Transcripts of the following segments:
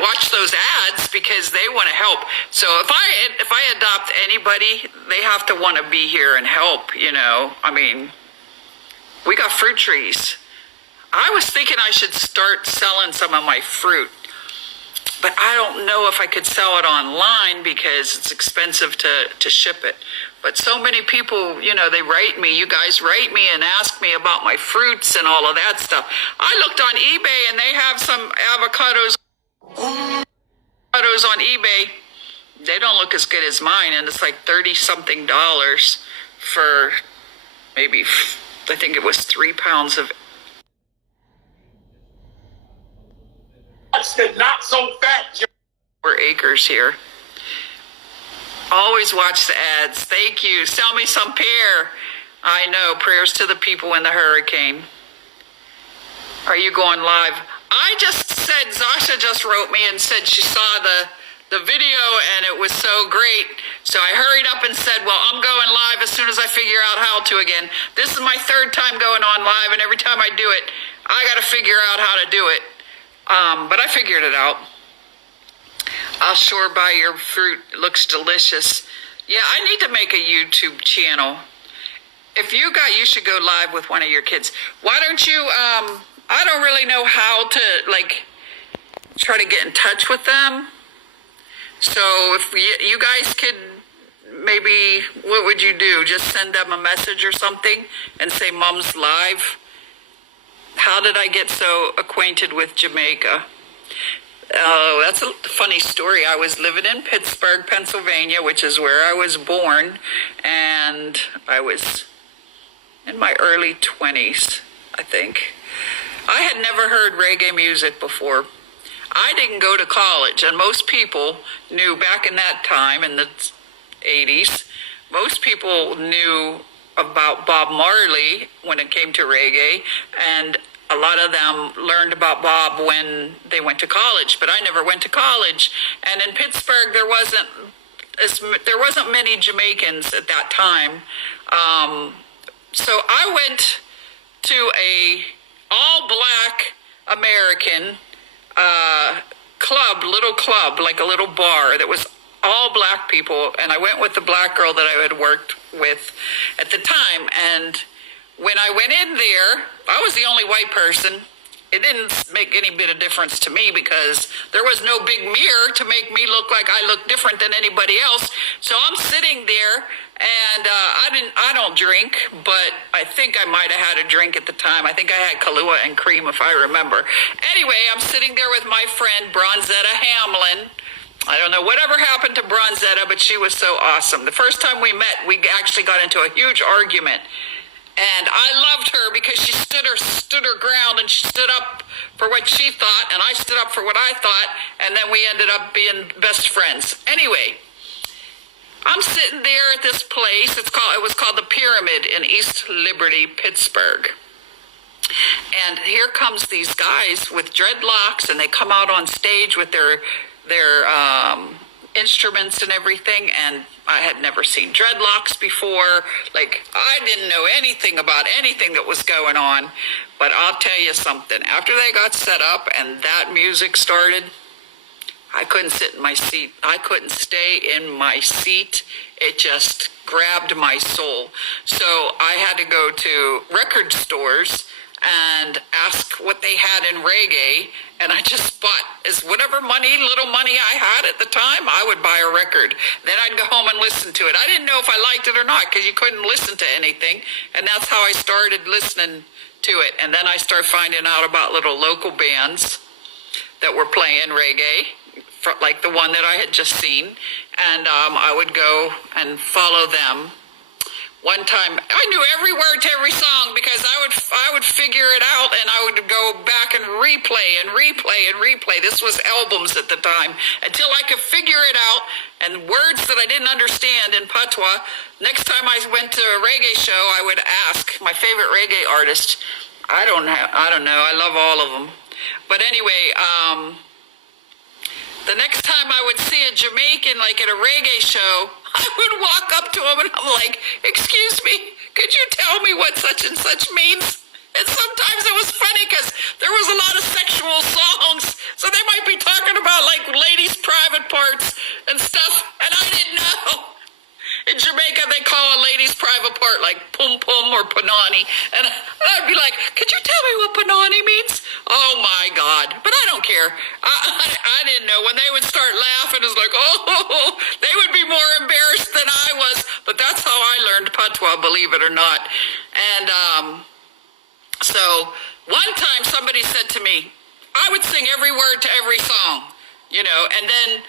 watch those ads because they want to help. So if I adopt anybody, they have to want to be here and help, you know. I mean, we got fruit trees. I was thinking I should start selling some of my fruit, but I don't know if I could sell it online because it's expensive to ship it. But so many people, you know, they write me, you guys write me and ask me about my fruits and all of that stuff. I looked on eBay and they have some avocados on eBay. They don't look as good as mine, and it's like $30-something for maybe, I think it was 3 pounds of. That's the not so fat. We're acres here. Always watch the ads. Thank you. Sell me some pear. I know. Prayers to the people in the hurricane. Are you going live? I just said, Zasha just wrote me and said she saw the video and it was so great. So I hurried up and said, well, I'm going live as soon as I figure out how to again. This is my 3rd time going on live, and every time I do it, I got to figure out how to do it. But I figured it out. I'll sure buy your fruit. It looks delicious. Yeah, I need to make a YouTube channel. If you should go live with one of your kids. Why don't you, I don't really know how to, like, try to get in touch with them. So if you guys could, maybe, what would you do? Just send them a message or something and say, Mom's live. How did I get so acquainted with Jamaica? Oh, that's a funny story. I was living in Pittsburgh, Pennsylvania, which is where I was born, and I was in my early 20s, I think. I had never heard reggae music before. I didn't go to college, and most people knew back in that time, in the 80s, most people knew about Bob Marley when it came to reggae, and a lot of them learned about Bob when they went to college, but I never went to college. And in Pittsburgh, there wasn't many Jamaicans at that time. So I went to a all-black American little club, like a little bar that was all black people, and I went with the black girl that I had worked with at the time. And when I went in there, I was the only white person. It didn't make any bit of difference to me because there was no big mirror to make me look like I looked different than anybody else. So I'm sitting there, and I don't drink, but I think I might have had a drink at the time. I think I had Kahlua and cream, if I remember. Anyway, I'm sitting there with my friend Bronzetta Hamlin. I don't know whatever happened to Bronzetta, but she was so awesome. The first time we met, we actually got into a huge argument. And I loved her because she stood her ground, and she stood up for what she thought, and I stood up for what I thought, and then we ended up being best friends. Anyway, I'm sitting there at this place. It was called the Pyramid in East Liberty, Pittsburgh. And here comes these guys with dreadlocks, and they come out on stage with their instruments and everything, and I had never seen dreadlocks before. Like, I didn't know anything about anything that was going on. But I'll tell you something. After they got set up and that music started, I couldn't sit in my seat. I couldn't stay in my seat. It just grabbed my soul. So I had to go to record stores and ask what they had in reggae, and I just bought whatever little money I had at the time, I would buy a record. Then I'd go home and listen to it. I didn't know if I liked it or not because you couldn't listen to anything, and that's how I started listening to it. And then I started finding out about little local bands that were playing reggae, like the one that I had just seen, and I would go and follow them. One time, I knew every word to every song because I would figure it out, and I would go back and replay and replay and replay. This was albums at the time, until I could figure it out. And words that I didn't understand in patois. Next time I went to a reggae show, I would ask my favorite reggae artist. I don't know. I love all of them. But anyway, the next time I would see a Jamaican, like at a reggae show, I would walk up to him and I'm like, excuse me, could you tell me what such and such means? And sometimes it was funny because there was a lot of sexual songs. So they might be talking about like ladies' private parts and stuff, and I didn't know. In Jamaica, they call a lady's private part like pum pum or panani. And I'd be like, could you tell me what panani means? Oh my God. But I don't care. I didn't know. When they would start laughing, it's like, oh, they would be more embarrassed than I was. But that's how I learned patois, believe it or not. And so one time somebody said to me, I would sing every word to every song, you know, and then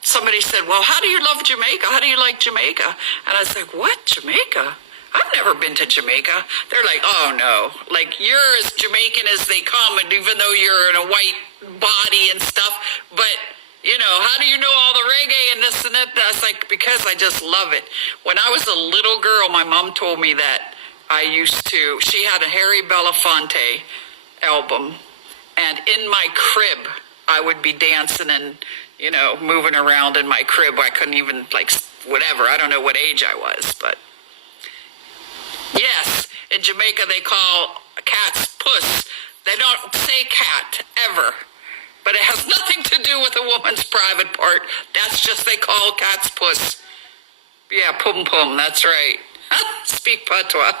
somebody said, well, how do you love Jamaica? How do you like Jamaica? And I was like, what, Jamaica? I've never been to Jamaica. They're like, oh, no. Like, you're as Jamaican as they come, and even though you're in a white body and stuff. But, you know, how do you know all the reggae and this and that? That's like, because I just love it. When I was a little girl, my mom told me that she had a Harry Belafonte album. And in my crib, I would be dancing and, you know, moving around in my crib. I couldn't even, like, whatever. I don't know what age I was, but yes, in Jamaica they call cats puss. They don't say cat ever, but it has nothing to do with a woman's private part. That's just they call cats puss. Yeah, pum pum. That's right. Speak patois.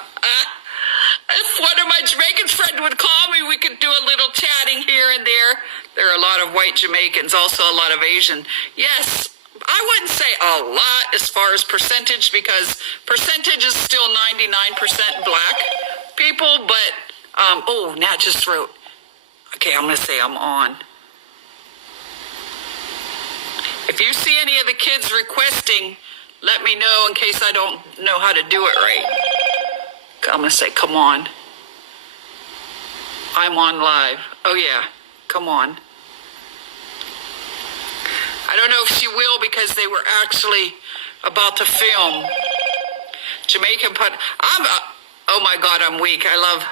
If one of my Jamaican friends would call me, we could do a little chatting here and there. There are a lot of white Jamaicans, also a lot of Asian. Yes, I wouldn't say a lot as far as percentage, because percentage is still 99% black people, but, oh, Nat just wrote. Okay, I'm going to say I'm on. If you see any of the kids requesting, let me know in case I don't know how to do it right. I'm going to say, come on. I'm on live. Oh, yeah. Come on. I don't know if she will, because they were actually about to film Jamaican oh, my God, I'm weak. I love...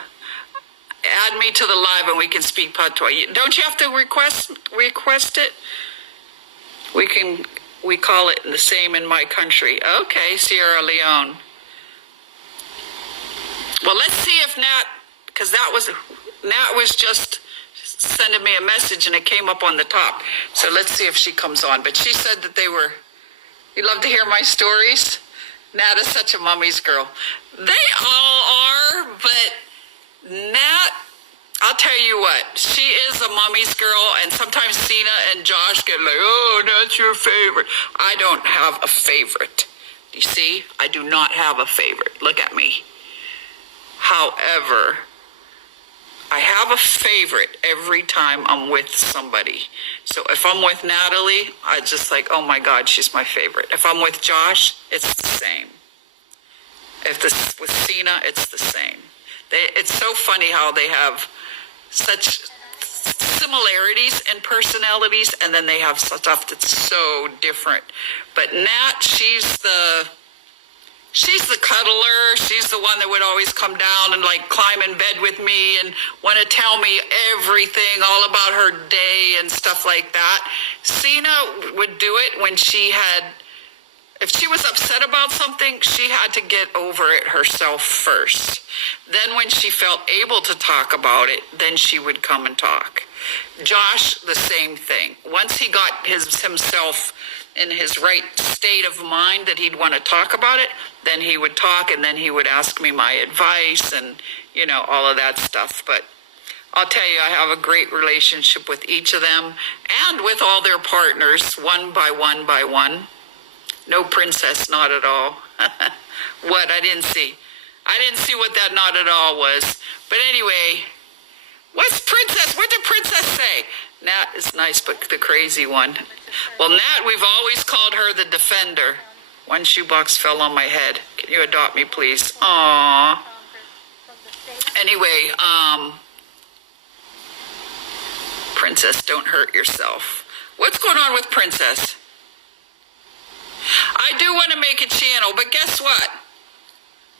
Add me to the live and we can speak patois. Don't you have to request it? We call it the same in my country. Okay, Sierra Leone. Well, let's see if Nat, because Nat was just sending me a message and it came up on the top. So let's see if she comes on. But she said that you love to hear my stories? Nat is such a mummy's girl. They all are, but Nat, I'll tell you what, she is a mummy's girl, and sometimes Cena and Josh get like, oh, that's your favorite. I don't have a favorite. You see? I do not have a favorite. Look at me. However, I have a favorite every time I'm with somebody. So if I'm with Natalie, I just like, oh my God, she's my favorite. If I'm with Josh, it's the same. With Cena, it's the same. It's so funny how they have such similarities in personalities, and then they have stuff that's so different. But Nat, she's the cuddler. She's the one that would always come down and like climb in bed with me and want to tell me everything, all about her day and stuff like that. Cena would do it when if she was upset about something, she had to get over it herself first. Then when she felt able to talk about it, then she would come and talk. Josh, the same thing. Once he got himself in his right state of mind that he'd want to talk about it, then he would talk, and then he would ask me my advice and, you know, all of that stuff. But I'll tell you, I have a great relationship with each of them and with all their partners, one by one by one. No princess, not at all. What? I didn't see what that not at all was. But anyway, what's princess? What did princess say? Nat is nice, but the crazy one. Well, Nat, we've always called her the defender. One shoebox fell on my head. Can you adopt me, please? Aww. Anyway, Princess, don't hurt yourself. What's going on with Princess? I do want to make a channel, but guess what?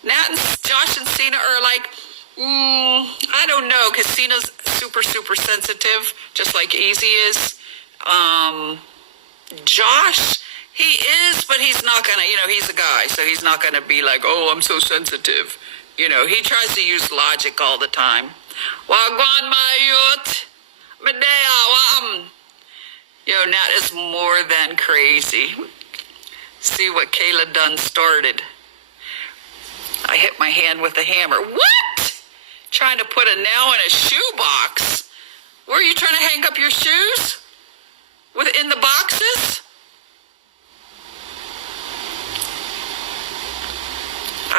Nat and Josh and Cena are like, I don't know, because Cena's super, super sensitive, just like Easy is. Josh, he is, but he's not going to, he's a guy, so he's not going to be like, oh, I'm so sensitive. He tries to use logic all the time. Wagwan, my youth. Medea, yo, Nat is more than crazy. See what Kayla done started. I hit my hand with a hammer. What? Trying to put a nail in a shoebox. Were you trying to hang up your shoes? In the boxes?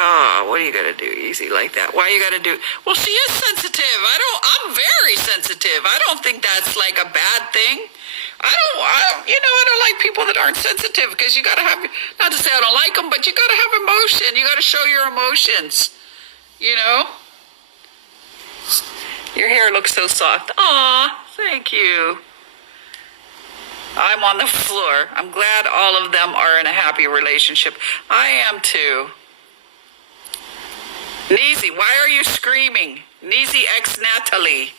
Oh, what are you gonna do? Easy like that. Why you gotta do? Well, she is sensitive. I'm very sensitive. I don't think that's like a bad thing. I don't like people that aren't sensitive, because you gotta have, not to say I don't like them, but you gotta have emotion. You gotta show your emotions. You know? Your hair looks so soft. Aw, thank you. I'm on the floor. I'm glad all of them are in a happy relationship. I am too. Neezy, why are you screaming? Neezy X Natalie.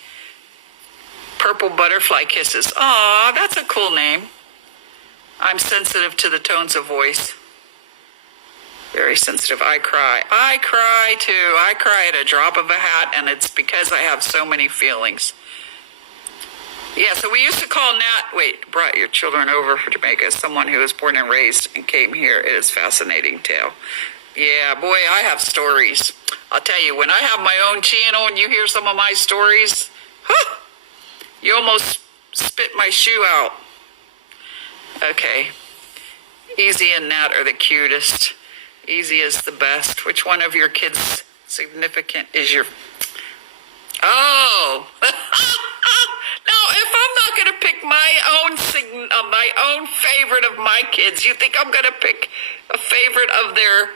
Purple Butterfly Kisses. Aw, that's a cool name. I'm sensitive to the tones of voice. Very sensitive. I cry. I cry too. I cry at a drop of a hat, and it's because I have so many feelings. Yeah, so we used to call Nat, brought your children over from Jamaica, someone who was born and raised and came here. It is a fascinating tale. Yeah, boy, I have stories. I'll tell you, when I have my own channel and you hear some of my stories, you almost spit my shoe out. Okay. Easy and Nat are the cutest. Easy is the best. Which one of your kids significant is your... Oh! No, if I'm not going to pick my own favorite of my kids, you think I'm going to pick a favorite of their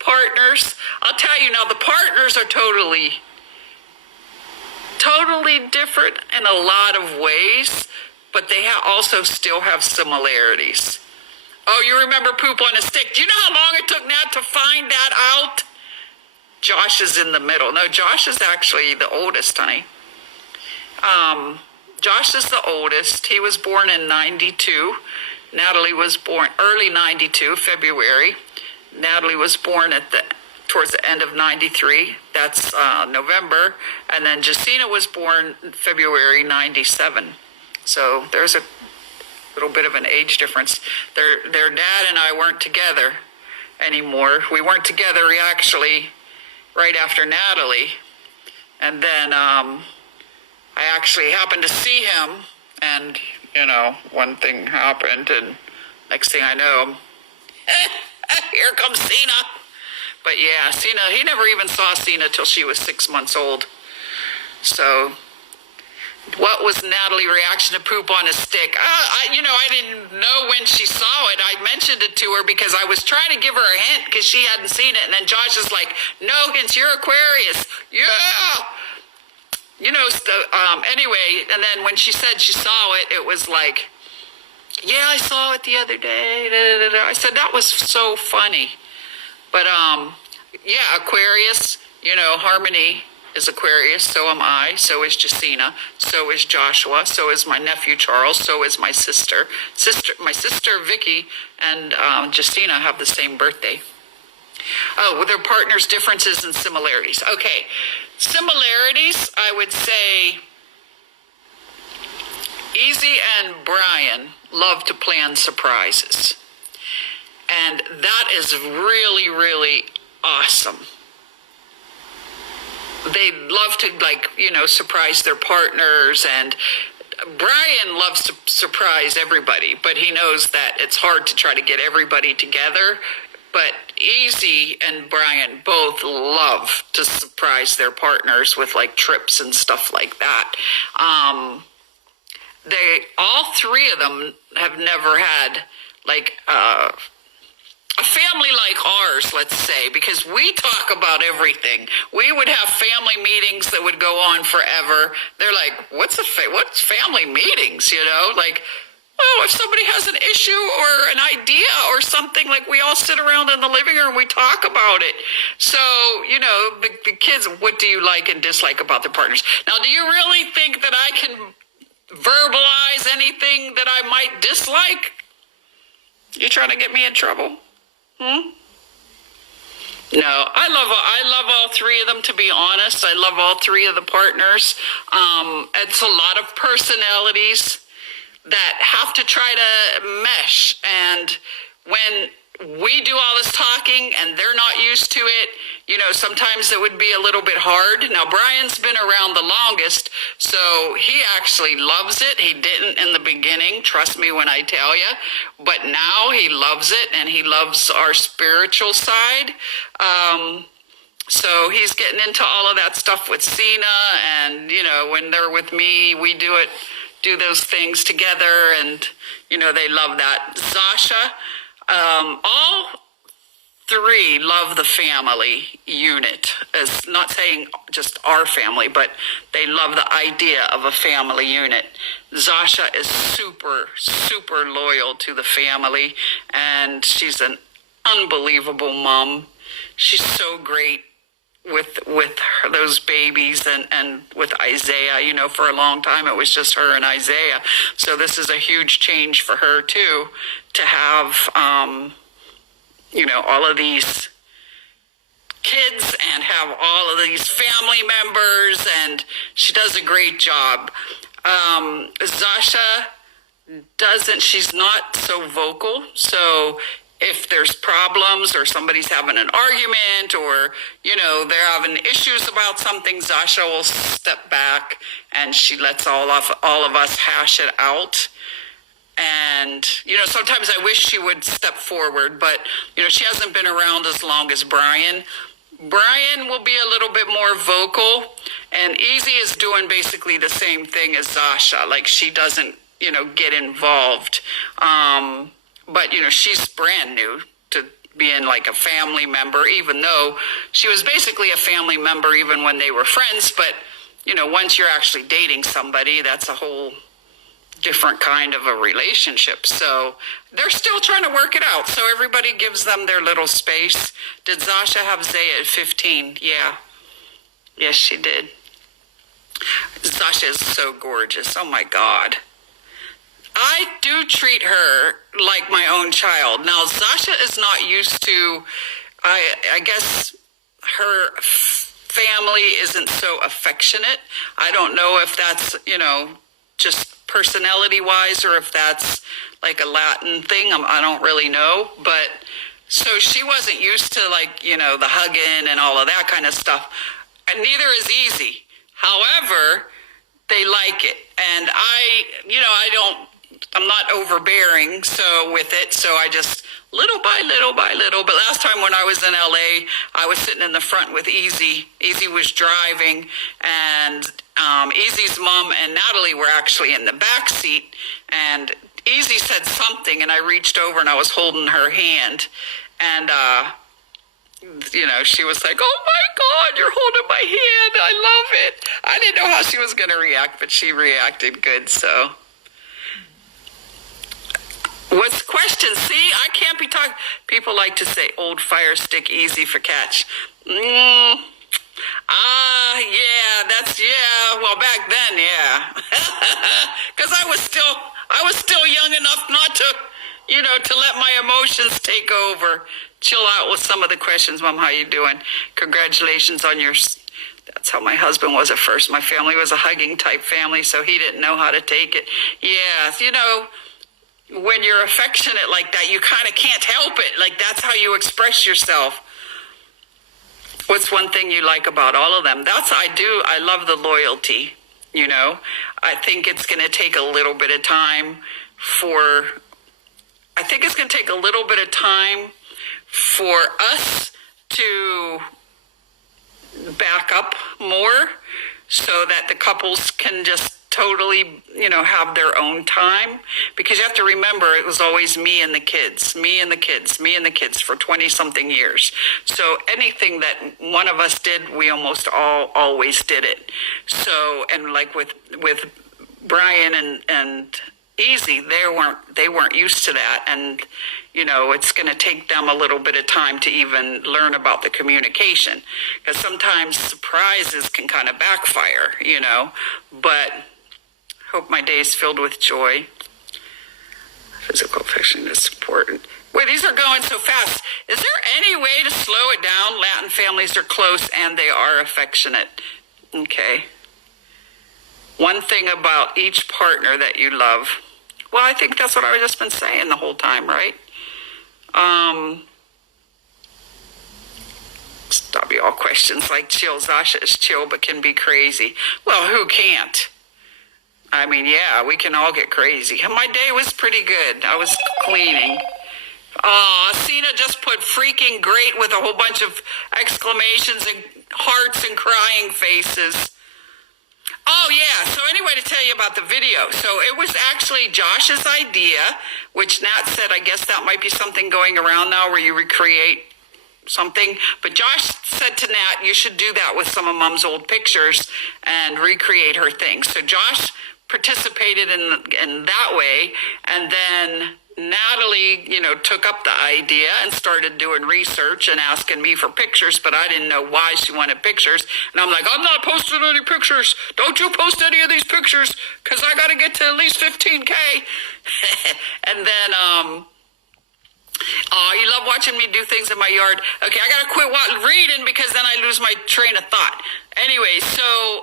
partners? I'll tell you now, the partners are totally different in a lot of ways, but they also still have similarities. Oh, you remember Poop on a Stick? Do you know how long it took Nat to find that out? Josh is in the middle. No, Josh is actually the oldest, honey. Josh is the oldest. He was born in 92. Natalie was born early 92, February. Natalie was born towards the end of 93. That's November. And then Jacina was born February 97. So there's a little bit of an age difference. Their dad and I weren't together anymore. We weren't together actually right after Natalie. And then I actually happened to see him, and, one thing happened, and next thing I know, here comes Cena. But yeah, Cena, he never even saw Cena till she was 6 months old. So, what was Natalie's reaction to Poop on a Stick? I didn't know when she saw it. I mentioned it to her because I was trying to give her a hint because she hadn't seen it. And then Josh is like, no hints, you're Aquarius. Yeah. Anyway, and then when she said she saw it, it was like, yeah, I saw it the other day. Da, da, da. I said, that was so funny. But, yeah, Aquarius, Harmony is Aquarius, so am I, so is Jacina, so is Joshua, so is my nephew Charles, so is my sister. My sister Vicky and Jacina have the same birthday. Oh, well, their partners' differences and similarities. Okay, similarities, I would say Easy and Brian love to plan surprises. And that is really, really awesome. They love to, surprise their partners, and Brian loves to surprise everybody, but he knows that it's hard to try to get everybody together. But Easy and Brian both love to surprise their partners with trips and stuff like that. All three of them have never had a family like ours, let's say, because we talk about everything. We would have family meetings that would go on forever. They're like, what's family meetings, if somebody has an issue or an idea or something, we all sit around in the living room and we talk about it. So, the kids, what do you like and dislike about their partners? Now, do you really think that I can verbalize anything that I might dislike? You trying to get me in trouble? No, I love all three of them, to be honest. I love all three of the partners. It's a lot of personalities that have to try to mesh. And when we do all this talking and they're not used to it, you know, sometimes it would be a little bit hard. Now, Brian's been around the longest, so he actually loves it. He didn't in the beginning, trust me when I tell you, but now he loves it, and he loves our spiritual side. So he's getting into all of that stuff with Cena, and, you know, when they're with me, we do those things together, and, you know, they love that. Zasha, all three love the family unit, as not saying just our family, but they love the idea of a family unit. Zasha is super, super loyal to the family, and she's an unbelievable mom. She's so great with those babies, and with Isaiah. You know, for a long time it was just her and Isaiah, so this is a huge change for her too, to have you know, all of these kids and have all of these family members, and she does a great job. Zasha she's not so vocal, so if there's problems or somebody's having an argument, or, you know, they're having issues about something, Zasha will step back and she lets all of us hash it out. And, you know, sometimes I wish she would step forward, but, you know, she hasn't been around as long as Brian. Brian will be a little bit more vocal, and Easy is doing basically the same thing as Zasha. Like, she doesn't, you know, get involved. But, you know, she's brand new to being like a family member, even though she was basically a family member even when they were friends. But, you know, once you're actually dating somebody, that's a whole different kind of a relationship. So they're still trying to work it out. So everybody gives them their little space. Did Zasha have Zaya at 15? Yeah. Yes, she did. Zasha is so gorgeous. Oh my God. I do treat her like my own child. Now, Zasha is not used to, I guess her family isn't so affectionate. I don't know if that's, you know, just personality wise, or if that's like a Latin thing. I don't really know. But so she wasn't used to, like, you know, the hugging and all of that kind of stuff. And neither is Easy. However, they like it. And I'm not overbearing with it, so I just little by little by little. But last time when I was in LA, I was sitting in the front with Easy. Easy was driving, and Easy's mom and Natalie were actually in the back seat, and Easy said something, and I reached over and I was holding her hand, and you know, she was like, "Oh my God, you're holding my hand. I love it." I didn't know how she was going to react, but she reacted good. So what's the question? See, I can't be talking. People like to say old fire stick, easy for catch. Yeah, well, back then, yeah. Because I was still young enough not to, you know, to let my emotions take over. Chill out with some of the questions. Mom, how you doing? Congratulations on your... That's how my husband was at first. My family was a hugging type family, so he didn't know how to take it. Yeah, you know, when you're affectionate like that, you kind of can't help it. Like, that's how you express yourself. What's one thing you like about all of them? I love the loyalty, you know. I think it's going to take a little bit of time for us to back up more, so that the couples can just totally, you know, have their own time. Because you have to remember, it was always me and the kids for 20 something years. So anything that one of us did, we almost always did it. So, and like with Brian and Easy, they weren't used to that. And, you know, it's going to take them a little bit of time to even learn about the communication, because sometimes surprises can kind of backfire, you know. But hope my day is filled with joy. Physical affection is important. Wait, these are going so fast. Is there any way to slow it down? Latin families are close and they are affectionate. Okay. One thing about each partner that you love. Well, I think that's what I've just been saying the whole time, right? Stop you all questions like chill. Zasha is chill but can be crazy. Well, who can't? I mean, yeah, we can all get crazy. My day was pretty good. I was cleaning. Cena just put freaking great with a whole bunch of exclamations and hearts and crying faces. Oh, yeah. So anyway, to tell you about the video. So it was actually Josh's idea, which Nat said, I guess that might be something going around now where you recreate something. But Josh said to Nat, you should do that with some of Mom's old pictures and recreate her things. So Josh participated in that way. And then Natalie, took up the idea and started doing research and asking me for pictures, but I didn't know why she wanted pictures. And I'm like, I'm not posting any pictures. Don't you post any of these pictures because I got to get to at least 15K. And then, you love watching me do things in my yard. Okay, I got to quit reading because then I lose my train of thought. Anyway, so,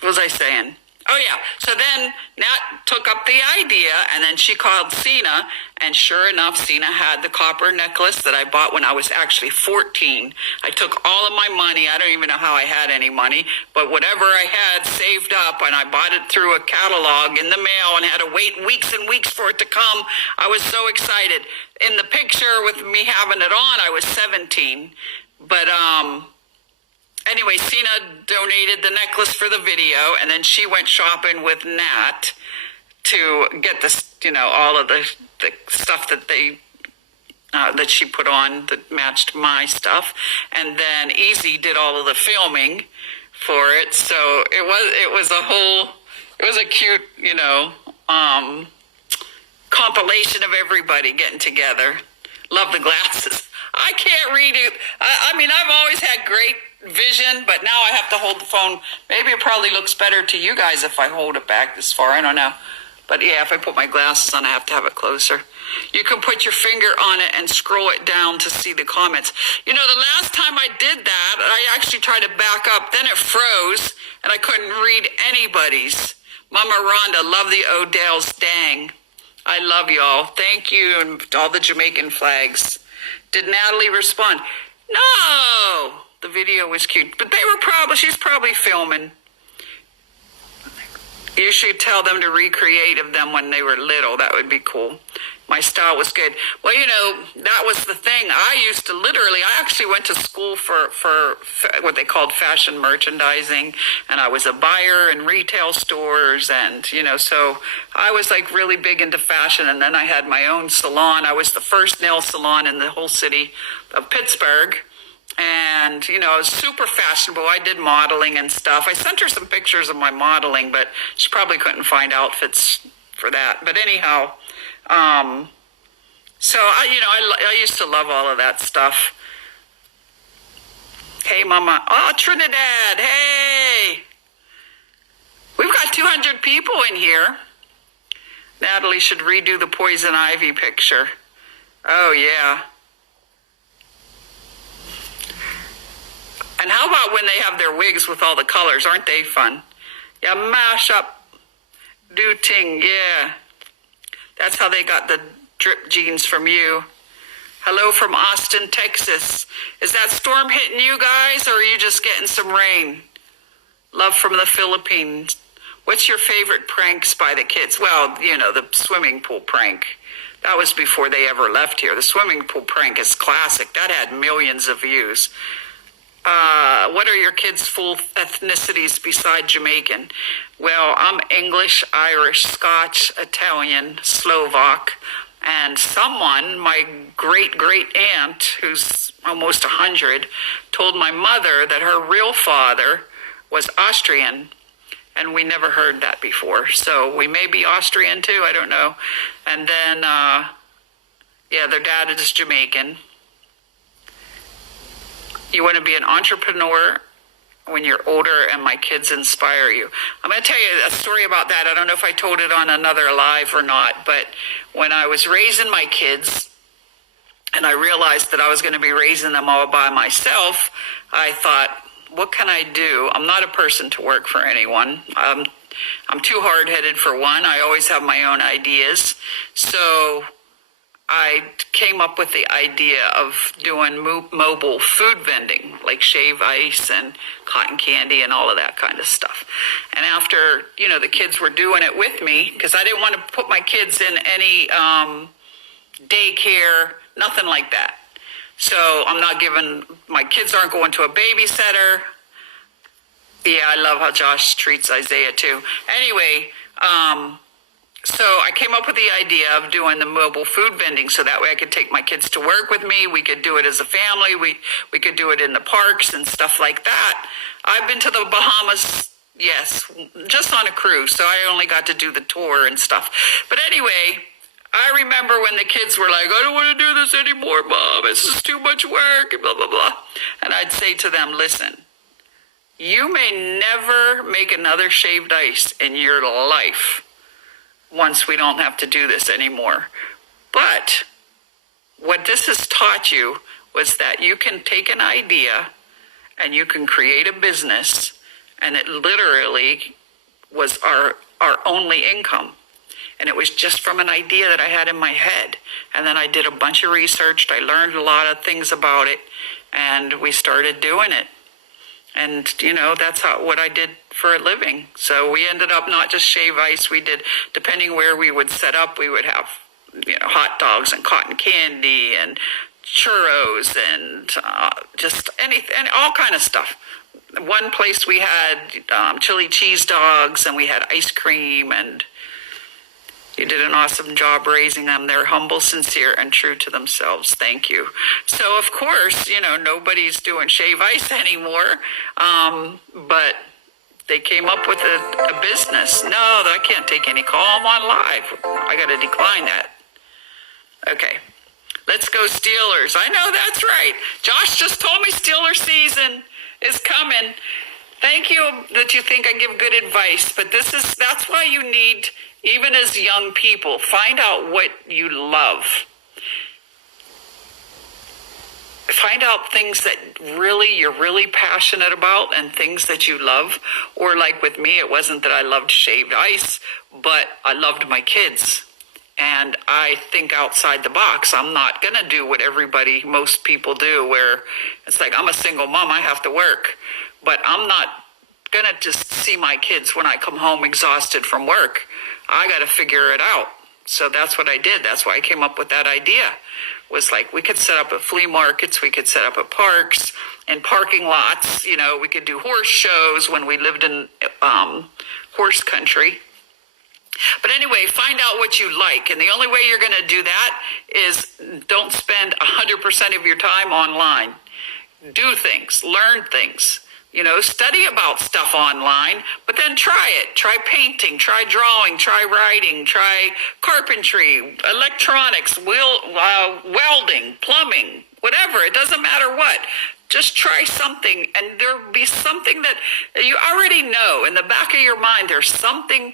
what was I saying? Oh, yeah. So then Nat took up the idea, and then she called Cena, and sure enough, Cena had the copper necklace that I bought when I was actually 14. I took all of my money. I don't even know how I had any money, but whatever I had saved up, and I bought it through a catalog in the mail and had to wait weeks and weeks for it to come. I was so excited. In the picture with me having it on, I was 17. But, anyway, Cena donated the necklace for the video, and then she went shopping with Nat to get this, all of the stuff that that she put on that matched my stuff. And then Easy did all of the filming for it. So it was a cute, compilation of everybody getting together. Love the glasses. I can't read it. I mean, I've always had great vision, but now I have to hold the phone. Maybe it probably looks better to you guys if I hold it back this far. I don't know. But yeah, if I put my glasses on, I have to have it closer. You can put your finger on it and scroll it down to see the comments. The last time I did that, I actually tried to back up. Then it froze, and I couldn't read anybody's. Mama Rhonda, love the Odell's. Dang. I love y'all. Thank you, and all the Jamaican flags. Did Natalie respond? No. The video was cute, but she's probably filming. You should tell them to recreate of them when they were little. That would be cool. My style was good. Well, that was the thing. I actually went to school for what they called fashion merchandising, and I was a buyer in retail stores, and, so I was like really big into fashion, and then I had my own salon. I was the first nail salon in the whole city of Pittsburgh. And, it was super fashionable. I did modeling and stuff. I sent her some pictures of my modeling, but she probably couldn't find outfits for that. But anyhow, so I used to love all of that stuff. Hey, Mama. Oh, Trinidad. Hey. We've got 200 people in here. Natalie should redo the poison ivy picture. Oh, yeah. And how about when they have their wigs with all the colors? Aren't they fun? Yeah, mash up. Do ting, yeah. That's how they got the drip jeans from you. Hello from Austin, Texas. Is that storm hitting you guys, or are you just getting some rain? Love from the Philippines. What's your favorite pranks by the kids? Well, the swimming pool prank. That was before they ever left here. The swimming pool prank is classic. That had millions of views. What are your kids' full ethnicities beside Jamaican? Well, I'm English, Irish, Scotch, Italian, Slovak, and my great-great aunt, who's almost 100, told my mother that her real father was Austrian, and we never heard that before. So we may be Austrian too, I don't know. And then, their dad is Jamaican. You want to be an entrepreneur when you're older and my kids inspire you. I'm going to tell you a story about that. I don't know if I told it on another live or not, but when I was raising my kids and I realized that I was going to be raising them all by myself, I thought, what can I do? I'm not a person to work for anyone. I'm too hard-headed for one. I always have my own ideas. So I came up with the idea of doing mobile food vending, like shave ice and cotton candy and all of that kind of stuff. And after, the kids were doing it with me, because I didn't want to put my kids in any daycare, nothing like that. So my kids aren't going to a babysitter. Yeah, I love how Josh treats Isaiah too. Anyway, so I came up with the idea of doing the mobile food vending so that way I could take my kids to work with me. We could do it as a family. We could do it in the parks and stuff like that. I've been to the Bahamas, yes, just on a cruise, so I only got to do the tour and stuff. But anyway, I remember when the kids were like, I don't want to do this anymore, Mom. This is too much work, and blah, blah, blah. And I'd say to them, listen, you may never make another shaved ice in your life once we don't have to do this anymore. But what this has taught you was that you can take an idea and you can create a business, and it literally was our only income. And it was just from an idea that I had in my head. And then I did a bunch of research. I learned a lot of things about it, and we started doing it. And, that's what I did for a living. So we ended up not just shave ice. We did, depending where we would set up, we would have, hot dogs and cotton candy and churros and just anything, all kind of stuff. One place we had chili cheese dogs, and we had ice cream, and you did an awesome job raising them. They're humble, sincere, and true to themselves. Thank you. So, of course, nobody's doing shave ice anymore, but they came up with a business. No, I can't take any call. I'm on live. I got to decline that. Okay. Let's go Steelers. I know, that's right. Josh just told me Steeler season is coming. Thank you that you think I give good advice, but that's why you need, even as young people, find out what you love. Find out things that you're really passionate about and things that you love. Or like with me, it wasn't that I loved shaved ice, but I loved my kids. And I think outside the box. I'm not going to do what most people do, where it's like, I'm a single mom, I have to work. But I'm not going to just see my kids when I come home exhausted from work. I got to figure it out. So that's what I did. That's why I came up with that idea. Was like, we could set up at flea markets, we could set up at parks and parking lots. We could do horse shows when we lived in horse country. But anyway, find out what you like. And the only way you're going to do that is don't spend 100% of your time online. Do things, learn things. Study about stuff online, but then try it. Try painting, try drawing, try writing, try carpentry, electronics, welding, plumbing, whatever. It doesn't matter what. Just try something, and there'll be something that you already know. In the back of your mind, there's something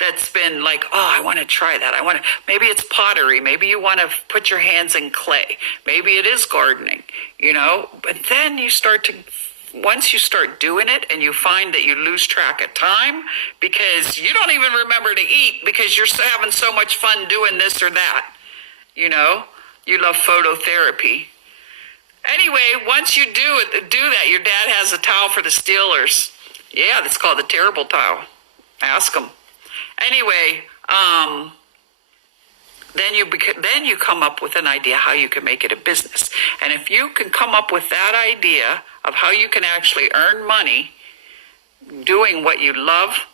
that's been like, oh, I want to try that. Maybe it's pottery. Maybe you want to put your hands in clay. Maybe it is gardening, But then once you start doing it, and you find that you lose track of time because you don't even remember to eat because you're having so much fun doing this or that. You love phototherapy. Anyway, once you do that, your dad has a towel for the Steelers. Yeah, that's called the terrible towel. Ask him. Anyway, then you come up with an idea how you can make it a business. And if you can come up with that idea of how you can actually earn money doing what you love,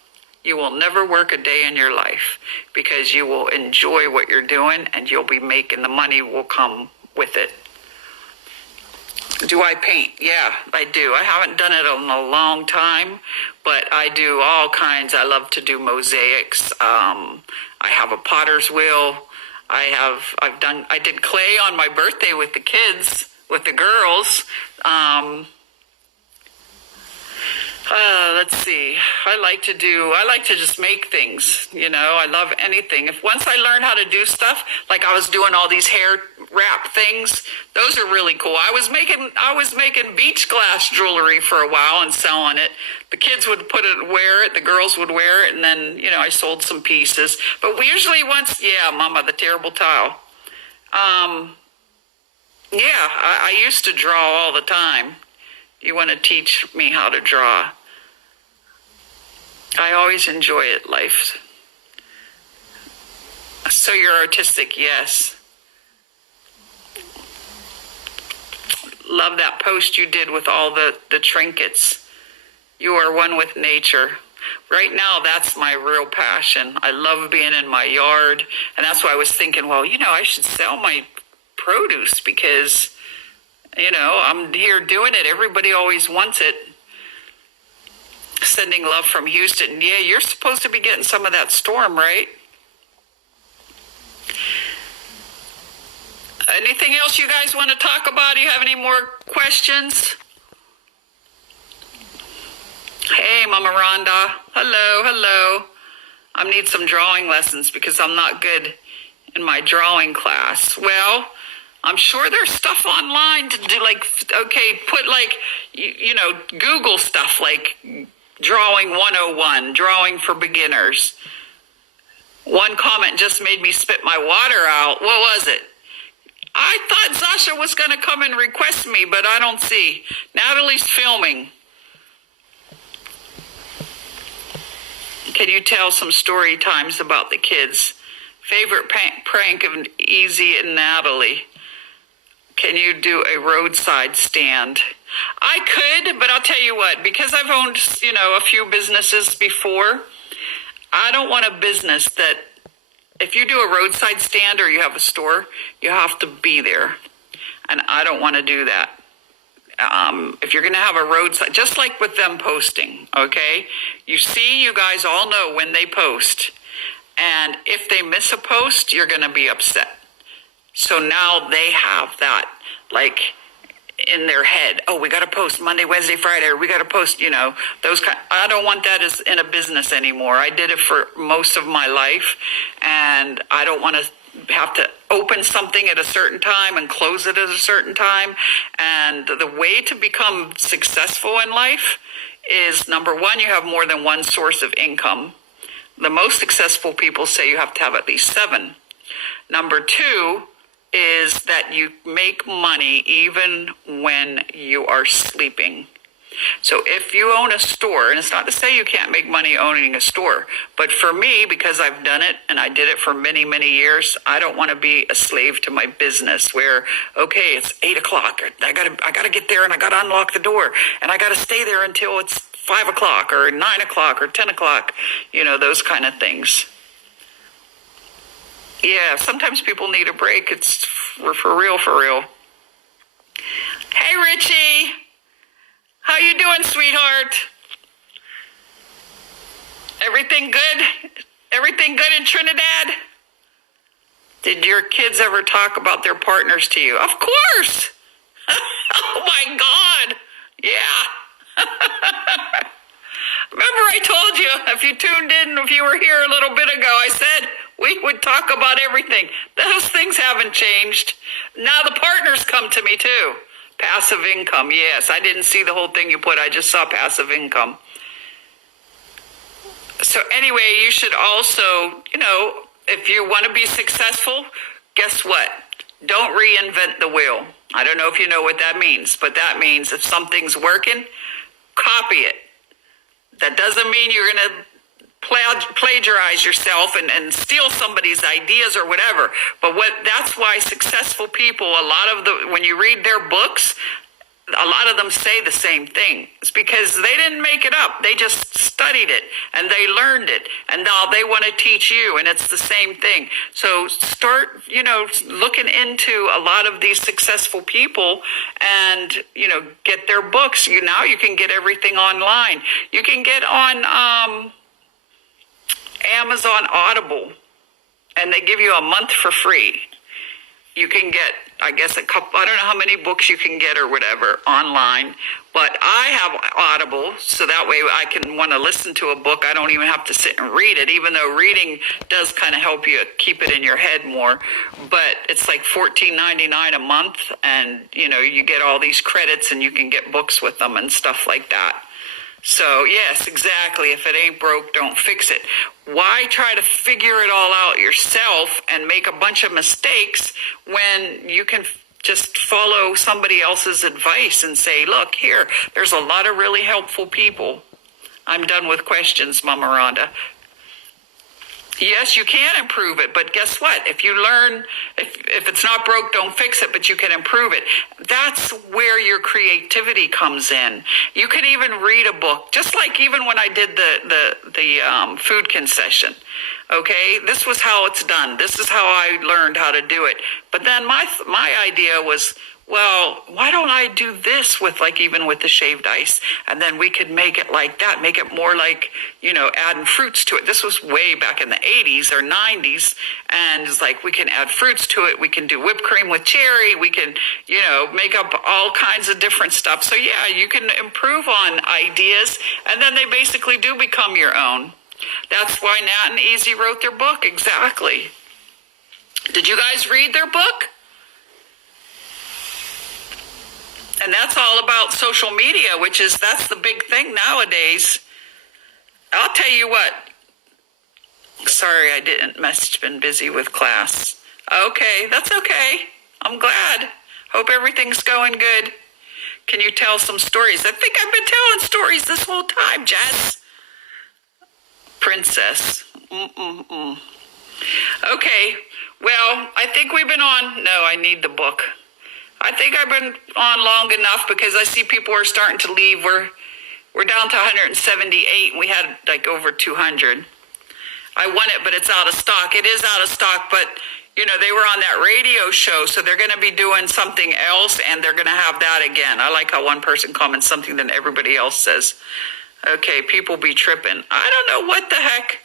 you will never work a day in your life because you will enjoy what you're doing, and you'll be making, the money will come with it. Do I paint? Yeah, I do. I haven't done it in a long time, but I do all kinds. I love to do mosaics. I have a potter's wheel. I did clay on my birthday with the kids, with the girls. Let's see. I like to just make things, I love anything. If once I learn how to do stuff, like I was doing all these hair wrap things, those are really cool. I was making beach glass jewelry for a while and selling it. The kids would wear it, the girls would wear it, and then, I sold some pieces. But we usually Mama, the terrible tile. I used to draw all the time. You want to teach me how to draw? I always enjoy it, life. So you're artistic, yes. Love that post you did with all the trinkets. You are one with nature. Right now, that's my real passion. I love being in my yard. And that's why I was thinking, well, I should sell my produce because, I'm here doing it. Everybody always wants it. Sending love from Houston. Yeah, you're supposed to be getting some of that storm, right? Anything else you guys want to talk about? Do you have any more questions? Hey, Mama Rhonda. Hello. I need some drawing lessons because I'm not good in my drawing class. Well, I'm sure there's stuff online to do, put Google stuff like Drawing 101, Drawing for Beginners. One comment just made me spit my water out. What was it? I thought Zasha was going to come and request me, but I don't see. Natalie's filming. Can you tell some story times about the kids? Favorite prank of Easy and Natalie. Can you do a roadside stand? I could, but I'll tell you what, because I've owned, a few businesses before, I don't want a business that if you do a roadside stand or you have a store, you have to be there. And I don't want to do that. If you're going to have a roadside, just like with them posting, okay? You guys all know when they post. And if they miss a post, you're going to be upset. So now they have that, in their head. Oh, we got to post Monday, Wednesday, Friday, or we got to post, those kind. I don't want that as in a business anymore. I did it for most of my life, and I don't want to have to open something at a certain time and close it at a certain time. And the way to become successful in life is, number one, you have more than one source of income. The most successful people say you have to have at least 7. Number 2 is that you make money even when you are sleeping. So if you own a store, and it's not to say you can't make money owning a store, but for me, because I've done it and I did it for many, many years, I don't want to be a slave to my business where, okay, it's 8 o'clock. I gotta get there and I gotta unlock the door and I gotta stay there until it's 5 o'clock or 9 o'clock or 10 o'clock, those kind of things. Yeah, sometimes people need a break. It's for real. Hey, Richie. How you doing, sweetheart? Everything good? Everything good in Trinidad? Did your kids ever talk about their partners to you? Of course. Oh, my God. Yeah. Remember I told you, if you tuned in, if you were here a little bit ago, I said we would talk about everything. Those things haven't changed. Now the partners come to me too. Passive income, yes. I didn't see the whole thing you put. I just saw passive income. So anyway, you should also, if you want to be successful, guess what? Don't reinvent the wheel. I don't know if you know what that means, but that means if something's working, copy it. That doesn't mean you're going to plagiarize yourself and steal somebody's ideas or whatever. But that's why successful people, when you read their books, a lot of them say the same thing. It's because they didn't make it up. They just studied it and they learned it. And now they want to teach you, and it's the same thing. So start, looking into a lot of these successful people and, get their books. Now you can get everything online. You can get on Amazon Audible, and they give you a month for free. You can get I guess, a couple, I don't know how many books you can get or whatever online, but I have Audible, so that way I can want to listen to a book. I don't even have to sit and read it, even though reading does kind of help you keep it in your head more. But it's like $14.99 a month, and you get all these credits and you can get books with them and stuff like that. So yes, exactly. If it ain't broke, don't fix it. Why try to figure it all out yourself and make a bunch of mistakes when you can just follow somebody else's advice and say, look, here, there's a lot of really helpful people. I'm done with questions, Mama Rhonda. Yes, you can improve it, but guess what? If you learn, if it's not broke, don't fix it, but you can improve it. That's where your creativity comes in. You can even read a book, just like even when I did the food concession. Okay, this was how it's done. This is how I learned how to do it. But then my idea was, well, why don't I do this with even with the shaved ice? And then we could make it like that, make it more like, adding fruits to it. This was way back in the 80s or 90s. And it's like, we can add fruits to it. We can do whipped cream with cherry. We can, make up all kinds of different stuff. So yeah, you can improve on ideas, and then they basically do become your own. That's why Nat and Easy wrote their book. Exactly. Did you guys read their book? And that's all about social media, that's the big thing nowadays. I'll tell you what. Sorry, I didn't message, been busy with class. Okay, that's okay. I'm glad. Hope everything's going good. Can you tell some stories? I think I've been telling stories this whole time, Jess. Princess. Okay, well, I think we've been on. No, I need the book. I think I've been on long enough because I see people are starting to leave. We're down to 178, and we had over 200. I want it, but it's out of stock. It is out of stock, but they were on that radio show, so they're going to be doing something else, and they're going to have that again. I like how one person comments something that everybody else says. Okay, people be tripping. I don't know what the heck.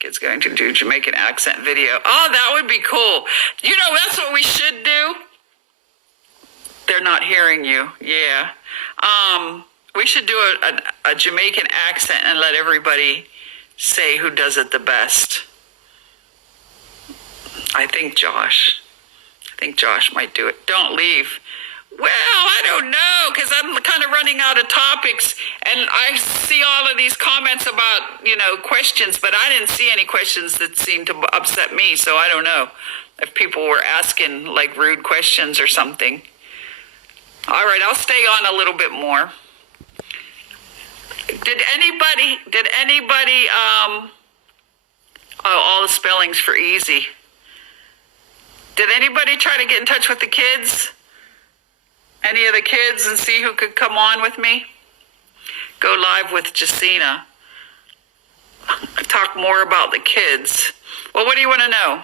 Kid's going to do Jamaican accent video. Oh, that would be cool. That's what we should do. They're not hearing you. Yeah. We should do a Jamaican accent and let everybody say who does it the best. I think Josh might do it. Don't leave. Well, I don't know, because I'm kind of running out of topics, and I see all of these comments about, questions, but I didn't see any questions that seemed to upset me, so I don't know if people were asking, rude questions or something. All right, I'll stay on a little bit more. Did anybody, all the spellings for easy. Did anybody try to get in touch with the kids? Any of the kids, and see who could come on with me? Go live with Jacina. Talk more about the kids. Well, what do you want to know?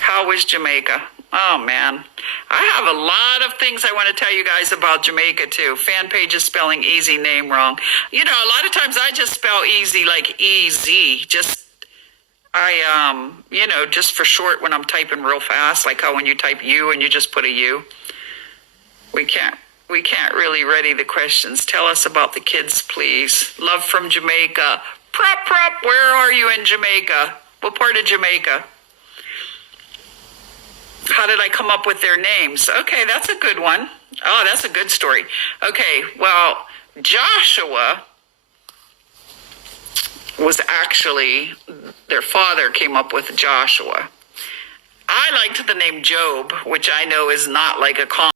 How was Jamaica? Oh, man. I have a lot of things I want to tell you guys about Jamaica, too. Fan page is spelling easy name wrong. A lot of times I just spell easy like easy. Just for short when I'm typing real fast, like how when you type you and you just put a U. We can't really ready the questions. Tell us about the kids, please. Love from Jamaica. Prop, where are you in Jamaica? What part of Jamaica? How did I come up with their names? Okay, that's a good one. Oh, that's a good story. Okay, well, Joshua was actually, their father came up with Joshua. I liked the name Job, which I know is not like a common